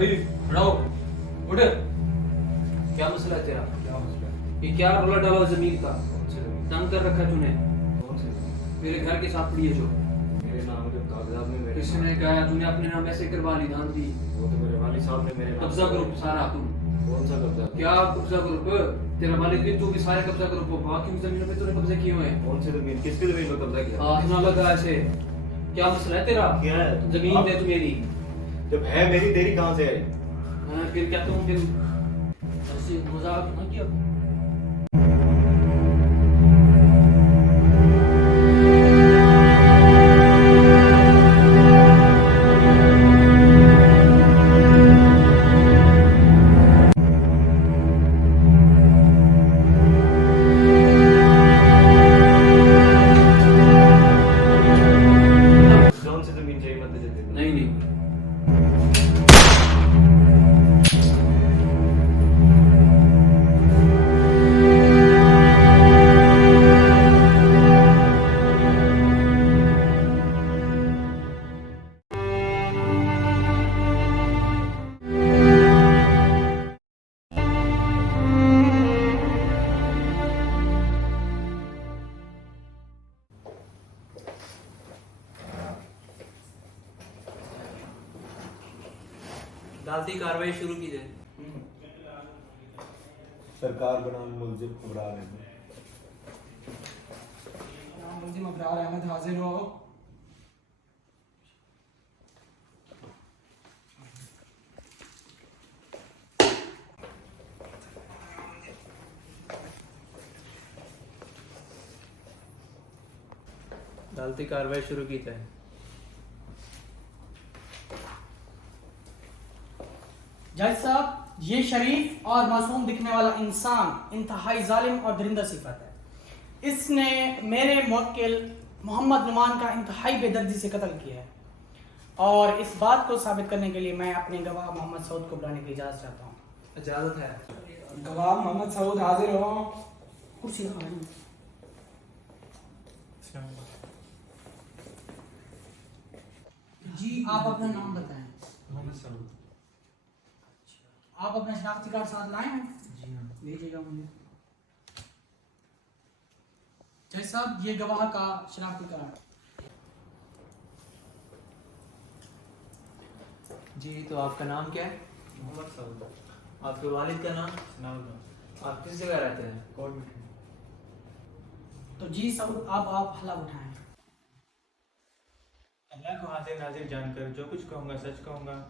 भाई बढ़ाओ उठ। क्या मसला है तेरा? क्या मसला है? ये क्या रोला डाला जमीन का? कौन से जमीन? तंग कर रखा है तूने कौन से जमीन? मेरे घर के साथ पड़ी है जो। मेरे नाम के कागजात में मेरे किसने नाम- कहा? तूने अपने नाम ऐसे करवा ली धान दी। वो तो मेरे वालिद साहब ने मेरे नाम- कब्जा ग्रुप सारा तुम। कौन सा कब्जा? क्या कब्जा ग्रुप? तेरा वालिद भी तू भी सारे कब्जा ग्रुप हो। बाकी जमीनों पे तूने कब्जे किए हुए हैं। कौन सी जमीन? किसकी जमीन पे कब्जा किया? हाथ ना लगा ऐसे। क्या मसला है तेरा? क्या है? जमीन दे तू मेरी। जब है मेरी, तेरी कहाँ से आई? हाँ, फिर क्या तुम फिर ऐसे मजाक ना किया। कौन सी जमीन चाहिए? मत दे। नहीं नहीं अदालती कार्रवाई शुरू की जाए। सरकार बनाम मुलजिम अबरार अहमद। मुलजिम अबरार अहमद हाजिर हो। अदालती कार्रवाई शुरू की जाए। जज साहब, ये शरीफ और मासूम दिखने वाला इंसान इंतहाई जालिम और दरिंदा सिफत है। इसने मेरे मुवक्किल मोहम्मद नुमान का इंतहाई बेदर्दी से कत्ल किया है और इस बात को साबित करने के लिए मैं अपने गवाह मोहम्मद सऊद को बुलाने की इजाजत चाहता हूँ। इजाजत है। गवाह मोहम्मद सऊद हाजिर हो। कुर्सी रखो। जी, आप अपना नाम बताएं। मोहम्मद सऊद। आप अपना शनाख्ती कार्ड साथ लाए हैं? जी हाँ। भेजिएगा मुझे। जज साहब, ये गवाह का शनाख्ती कार्ड। जी, तो आपका नाम क्या है? मोहम्मद सऊद। आपके वालिद का नाम? नाम आप किस जगह रहते हैं? कोर्ट में। तो जी साहब, आप हला उठाएं। अल्लाह को हाजिर नाजिर जानकर जो कुछ कहूँगा सच कहूँगा।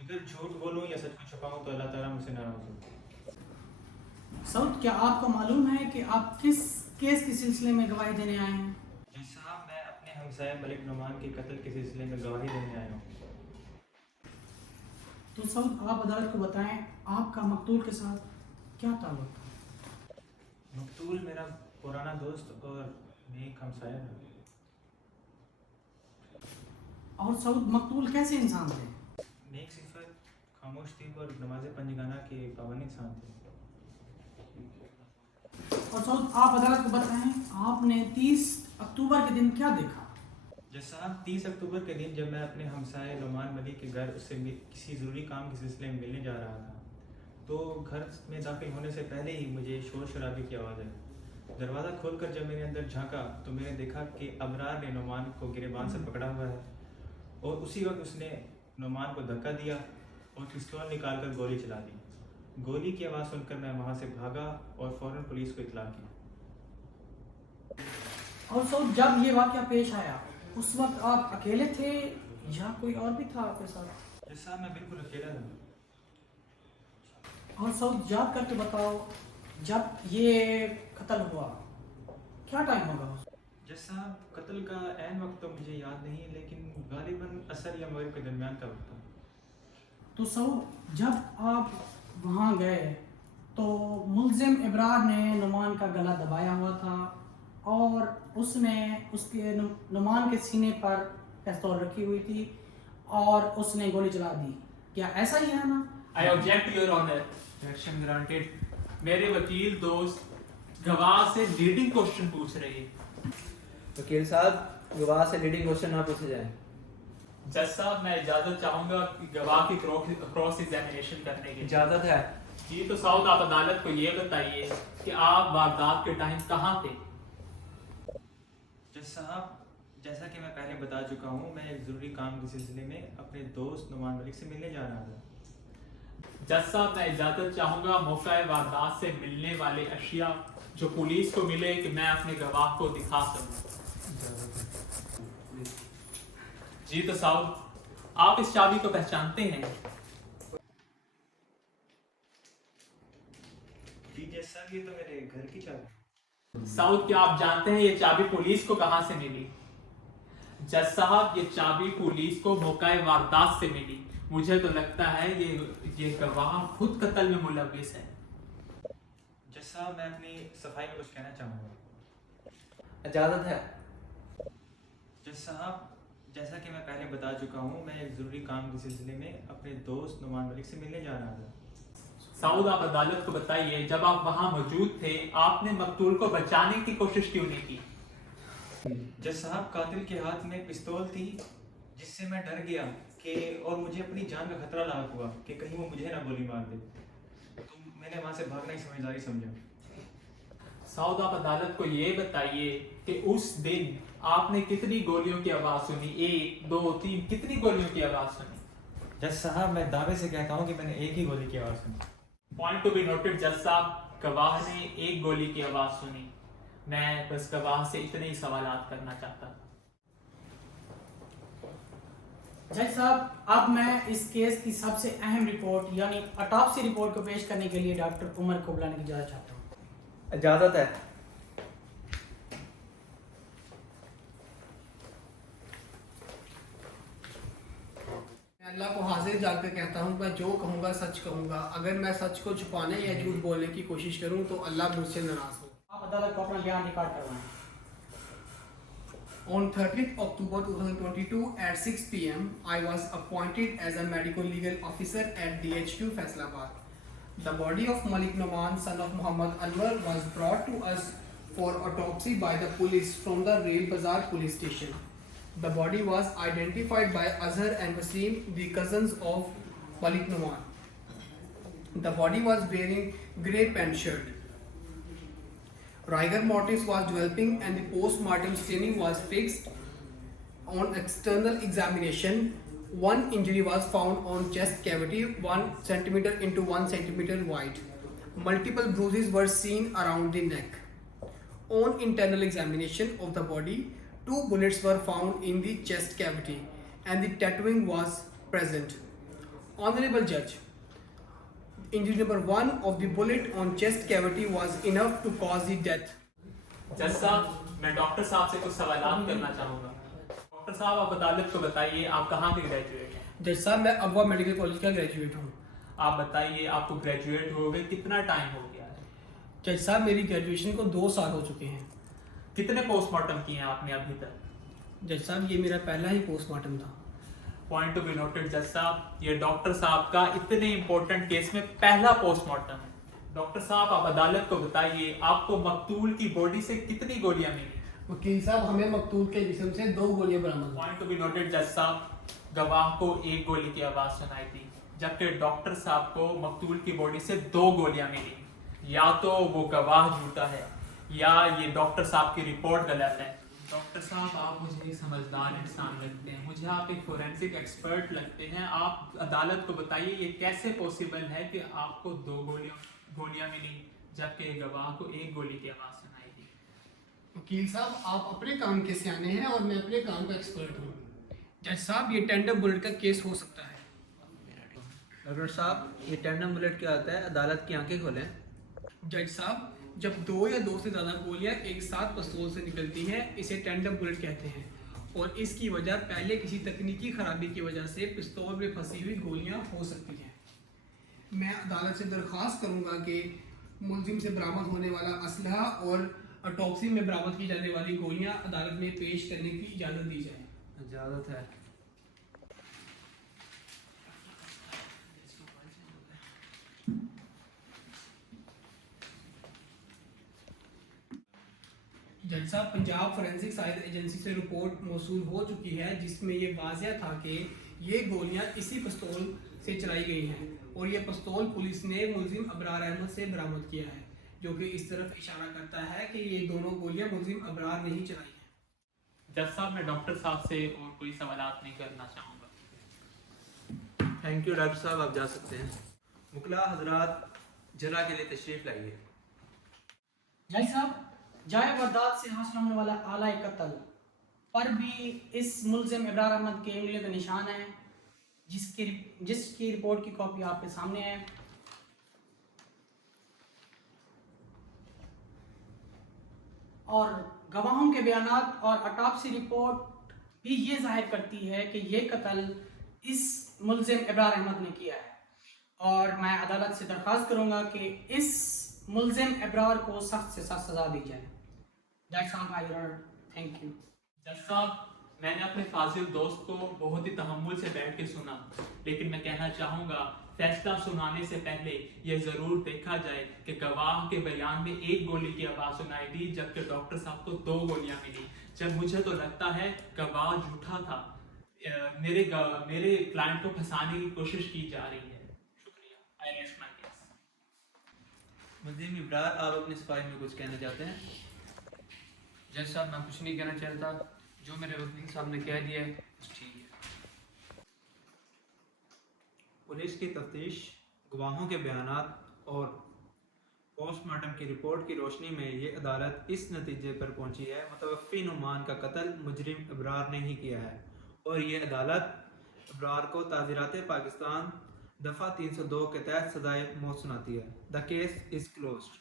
अगर झूठ बोलूँ या सच को छुपाऊँ तो अल्लाह ताला मुझसे नाराज़ हो। सऊद, क्या आपको मालूम है कि आप किस केस के सिलसिले में गवाही देने आए हैं? जी साहब, मैं अपने हमसाय मलिक नुमान के कत्ल के सिलसिले में गवाही देने आया हूँ। तो सऊद, आप अदालत को बताएं, आपका मकतूल के साथ क्या ताल्लुक था? मकतूल मेरा पुराना दोस्त और नेक हमसाया है। और सऊद, मकतूल कैसे इंसान थे? नेक सिफत, खामोश थी और नमाज पंजगाना के पाबंद इंसान थे। और सऊद, आप अदालत को बताएं, आपने 30 अक्टूबर के दिन क्या देखा? जज साहब, 30 अक्टूबर के दिन जब मैं अपने हमसाय नुमान मलिक के घर उससे किसी ज़रूरी काम के सिलसिले में मिलने जा रहा था तो घर में दाखिल होने से पहले ही मुझे शोर शराबे की आवाज़ आई। दरवाज़ा खोलकर जब मैंने अंदर झांका तो मैंने देखा कि अबरार ने नुमान को गिरेबान से पकड़ा हुआ है और उसी वक्त उसने नुमान को धक्का दिया और पिस्तौल निकालकर गोली चला दी। गोली की आवाज़ सुनकर मैं वहाँ से भागा और फ़ौरन पुलिस को इत्तला की। और सऊद, जब ये वाकया पेश आया उस वक्त आप अकेले थे या कोई और भी था आपके साथ? जज साहब, मैं बिल्कुल अकेला था। और सऊद, याद करके बताओ, जब ये कत्ल हुआ क्या टाइम होगा? जज साहब, कत्ल का ऐन वक्त तो मुझे याद नहीं लेकिन गालिबन असर या मगरिब के दरमियान का वक्त था। तो सऊद, जब आप वहाँ गए तो मुलजिम इब्रार ने नुमान का गला दबाया हुआ था और उसने उसके नुमान के सीने पर पिस्तौल रखी हुई थी और उसने गोली चला दी। क्या ऐसा ही है ना? I object your honor. Objection granted. मेरे वकील दोस्त गवाह से लीडिंग क्वेश्चन पूछ रहे हैं। वकील साहब, गवाह से लीडिंग क्वेश्चन ना पूछे जाए। जज साहब मैं इजाजत चाहूंगा कि गवाह की क्रॉस एग्जामिनेशन करने की। इजाजत है। जी तो साउद आप अदालत को ये बताइए कि आप वारदात के टाइम कहाँ थे? जज साहब, जैसा कि मैं पहले बता चुका हूँ, मैं एक ज़रूरी काम के सिलसिले में अपने दोस्त नुमान मलिक से मिलने जा रहा था। जज साहब मैं इजाजत चाहूंगा मौका वारदात से मिलने वाले अशिया जो पुलिस को मिले कि मैं अपने गवाह को दिखा सकूं। जी तो साउद आप इस चाबी को पहचानते हैं? जी जज साहब, ये तो मेरे घर की चाबी। साउद क्या आप जानते हैं ये चाबी पुलिस को कहां से मिली? जज साहब ये चाबी पुलिस को मौका वारदात से मिली। मुझे तो लगता है ये गवाह खुद कत्ल में मुलविस है। जज साहब, मैं अपनी सफाई में कुछ कहना चाहूँगा। इजाजत है। जज साहब, जैसा कि मैं पहले बता चुका हूँ, मैं एक ज़रूरी काम के सिलसिले में अपने दोस्त नुमान मलिक से मिलने जा रहा था। साउद आप अदालत को बताइए जब आप वहां मौजूद थे आपने मकतूल को बचाने की कोशिश क्यों नहीं की? जज साहब, कातिल के हाथ में पिस्तौल थी जिससे मैं डर गया कि और मुझे अपनी जान का खतरा लाक हुआ कि कहीं वो मुझे ना गोली मार दे, तो मैंने वहां से भागना ही समझदारी समझा। साउद आप अदालत को ये बताइए कि उस दिन आपने कितनी गोलियों की आवाज सुनी? 1 2 3 कितनी गोलियों की आवाज सुनी? जज साहब, मैं दावे से कहता हूँ कि मैंने एक ही गोली की आवाज़ सुनी। पॉइंट टू बी नोटेड जज साहब, गवाह ने एक गोली की आवाज सुनी। मैं बस गवाह से इतने ही सवालात करना चाहता। जज साहब, अब मैं इस केस की सबसे अहम रिपोर्ट यानी ऑटोप्सी रिपोर्ट को पेश करने के लिए डॉक्टर उमर को बुलाने की इजाजत चाहता हूँ। इजाजत है। अल्लाह को हाजिर जाकर कहता हूँ मैं जो कहूँगा सच कहूँगा। अगर मैं सच को छुपाने या झूठ बोलने की कोशिश करूँ तो अल्लाह मुझसे नाराज हो। आप अदालत को अपना बयान रिकॉर्ड करवाएं। On 30th October 2022 at 6 p.m. I was appointed as a medical legal officer at DHQ Faisalabad. The body of Malik Noman, son of Muhammad Anwar, was brought to us for autopsy by the police from the Rail Bazaar police station. The body was identified by Azhar and Wasim, the cousins of Malik Noman. The body was wearing grey pant shirt. Rigor mortis was developing and the post-mortem staining was fixed. On external examination, one injury was found on chest cavity 1 centimeter into 1 centimeter wide. Multiple bruises were seen around the neck. On internal examination of the body, 2 bullets were found in the chest cavity and the tattooing was present. Honorable Judge, injury number 1 of the bullet on chest cavity was enough to cause the death. जज साहब मैं doctor साहब से कुछ सवालात करना चाहूंगा। Doctor साहब आप अदालत को बताइए आप कहाँ के ग्रेजुएट हैं? जज साहब, मैं अगवा मेडिकल कॉलेज का ग्रेजुएट हूँ। आप बताइए आपको ग्रेजुएट हो गए कितना टाइम हो गया है? जज साहब, मेरी ग्रेजुएशन को 2 साल हो चुके हैं। कितने पोस्टमार्टम किए हैं आपने अभी तक? जज साहब, ये मेरा पहला ही पोस्टमार्टम था। पॉइंट टू बी नोटेड जज साहब, ये डॉक्टर साहब का इतने इंपॉर्टेंट केस में पहला पोस्टमार्टम है। डॉक्टर साहब आप अदालत को बताइए आपको मकतूल की बॉडी से कितनी गोलियां मिली? वकील साहब, हमें मकतूल के जिस्म से 2 गोलियां बरामद हुई। पॉइंट टू बी नोटेड जज साहब, गवाह को 1 गोली की आवाज सुनाई थी जबकि डॉक्टर साहब को मकतूल की बॉडी से 2 गोलियां मिली। या तो वो गवाह झूठा है या ये डॉक्टर साहब की रिपोर्ट गलत है। डॉक्टर साहब आप मुझे एक समझदार इंसान लगते हैं, मुझे आप एक फोरेंसिक एक्सपर्ट लगते हैं। आप अदालत को बताइए ये कैसे पॉसिबल है कि आपको 2 गोलियां मिली जबकि गवाह को 1 गोली की आवाज सुनाई थी? वकील साहब, आप अपने काम के सियाने हैं और मैं अपने काम का एक्सपर्ट हूँ। जज साहब, ये टेंडर बुलेट का केस हो सकता है। डॉक्टर साहब ये टेंडम बुलेट क्या होता है? अदालत की आंखें खोलें। जज साहब, जब 2 या 2 से ज़्यादा गोलियां एक साथ पिस्तौल से निकलती हैं इसे टेंडम बुलेट कहते हैं और इसकी वजह पहले किसी तकनीकी खराबी की वजह से पिस्तौल में फंसी हुई गोलियां हो सकती हैं। मैं अदालत से दरख्वास्त करूंगा कि मुलजिम से बरामद होने वाला असलहा और ऑटोप्सी में बरामद की जाने वाली गोलियां अदालत में पेश करने की इजाज़त दी जाए। इजाजत है। जज साहब, पंजाब फोरेंसिक साइंस एजेंसी से रिपोर्ट मौसूल हो चुकी है जिसमें ये वाज़ेह था कि ये गोलियां इसी पिस्तौल से चलाई गई हैं और ये पिस्तौल पुलिस ने मुलजिम अबरार अहमद से बरामद किया है, जो कि इस तरफ इशारा करता है कि ये दोनों गोलियां मुलजिम अबरार ने ही चलाई हैं। जज साहब, मैं डॉक्टर साहब से और कोई सवालात नहीं करना चाहूँगा। थैंक यू डॉक्टर साहब, आप जा सकते हैं। मुकला हजरात, जरा के लिए तशरीफ़ लाइए। जज साहब, जाए वारदात से हासिल होने वाला आला कत्ल पर भी इस मुलजिम इब्रार अहमद के उंगलियों के निशान हैं, जिसकी रिपोर्ट की कॉपी आपके सामने है। और गवाहों के बयानात और ऑटोप्सी रिपोर्ट भी ये जाहिर करती है कि ये कत्ल इस मुलजिम इब्रार अहमद ने किया है, और मैं अदालत से दरख्वास्त करूंगा कि इस मुलजिम इब्रार को सख्त से सख्त सजा दी जाए। That's all my Lord, thank you. जज साहब, मैंने अपने फाजिल दोस्त को बहुत ही तहम्मुल से बैठ के सुना, लेकिन मैं कहना चाहूँगा फैसला सुनाने से पहले यह ज़रूर देखा जाए कि गवाह के बयान में एक गोली की आवाज़ सुनाई दी जबकि डॉक्टर साहब को 2 गोलियां मिली। जब मुझे तो लगता है गवाह झूठा था। मेरे क्लाइंट को फंसाने की कोशिश की जा रही है। शुक्रिया। आई रेस्ट माय केस। मुलजिम इब्रार, आप अपनी सफाई में कुछ कहना चाहते हैं? जज साहब, मैं कुछ नहीं कहना चाहता, जो मेरे वकील साहब ने कह दिया है ठीक है। पुलिस की तफ्तीश, गवाहों के बयानात और पोस्टमार्टम की रिपोर्ट की रोशनी में ये अदालत इस नतीजे पर पहुंची है मुतवफ़्फ़ी नुमान का कत्ल मुजरिम इब्रार ने ही किया है, और ये अदालत इब्रार को ताज़ीरात पाकिस्तान दफ़ा 302 के तहत सज़ाए मौत सुनाती है। The case is closed.